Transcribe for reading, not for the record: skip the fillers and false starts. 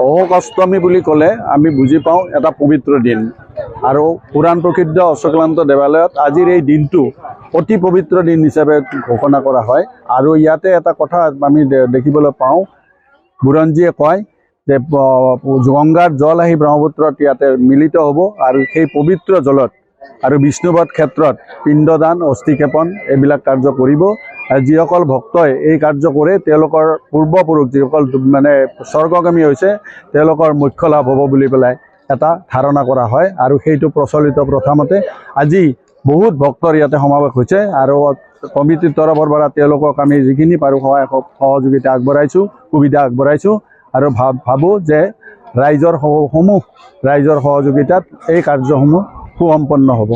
অহোক অষ্টমী বুলি ক'লে আমি বুজি পাওঁ এটা পবিত্ৰ দিন আৰু পুৰাণ প্ৰসিদ্ধ অশ্বক্লান্ত দেৱালয়ত আজিৰ এই দিনটো অতি পবিত্ৰ দিন হিচাপে ঘোষণা কৰা হয়। আৰু ইয়াতে এটা কথা আমি দেখিবলৈ পাওঁ, বুৰঞ্জীয়ে কয় যে গংগাৰ জল আহি ব্ৰহ্মপুত্ৰত ইয়াতে মিলিত হ'ব আৰু সেই পবিত্ৰ জলত আৰু বিষ্ণুবধ ক্ষেত্ৰত পিণ্ডদান অস্থিক্ষেপণ এইবিলাক কাৰ্য কৰিব। যিসকল ভক্তই এই কাৰ্য কৰে তেওঁলোকৰ পূৰ্বপুৰুষ যিসকল মানে স্বৰ্গগামী হৈছে তেওঁলোকৰ মুখ্য লাভ হ'ব বুলি পেলাই এটা ধাৰণা কৰা হয়। আৰু সেইটো প্ৰচলিত প্ৰথামতে আজি বহুত ভক্তৰ ইয়াতে সমাৱেশ হৈছে আৰু কমিটিৰ তৰফৰ পৰা তেওঁলোকক আমি যিখিনি পাৰোঁ সহযোগিতা আগবঢ়াইছোঁ, সুবিধা আগবঢ়াইছোঁ আৰু ভাবোঁ যে ৰাইজৰ সহযোগিতাত এই কাৰ্যসমূহ সুসম্পন্ন হ'ব।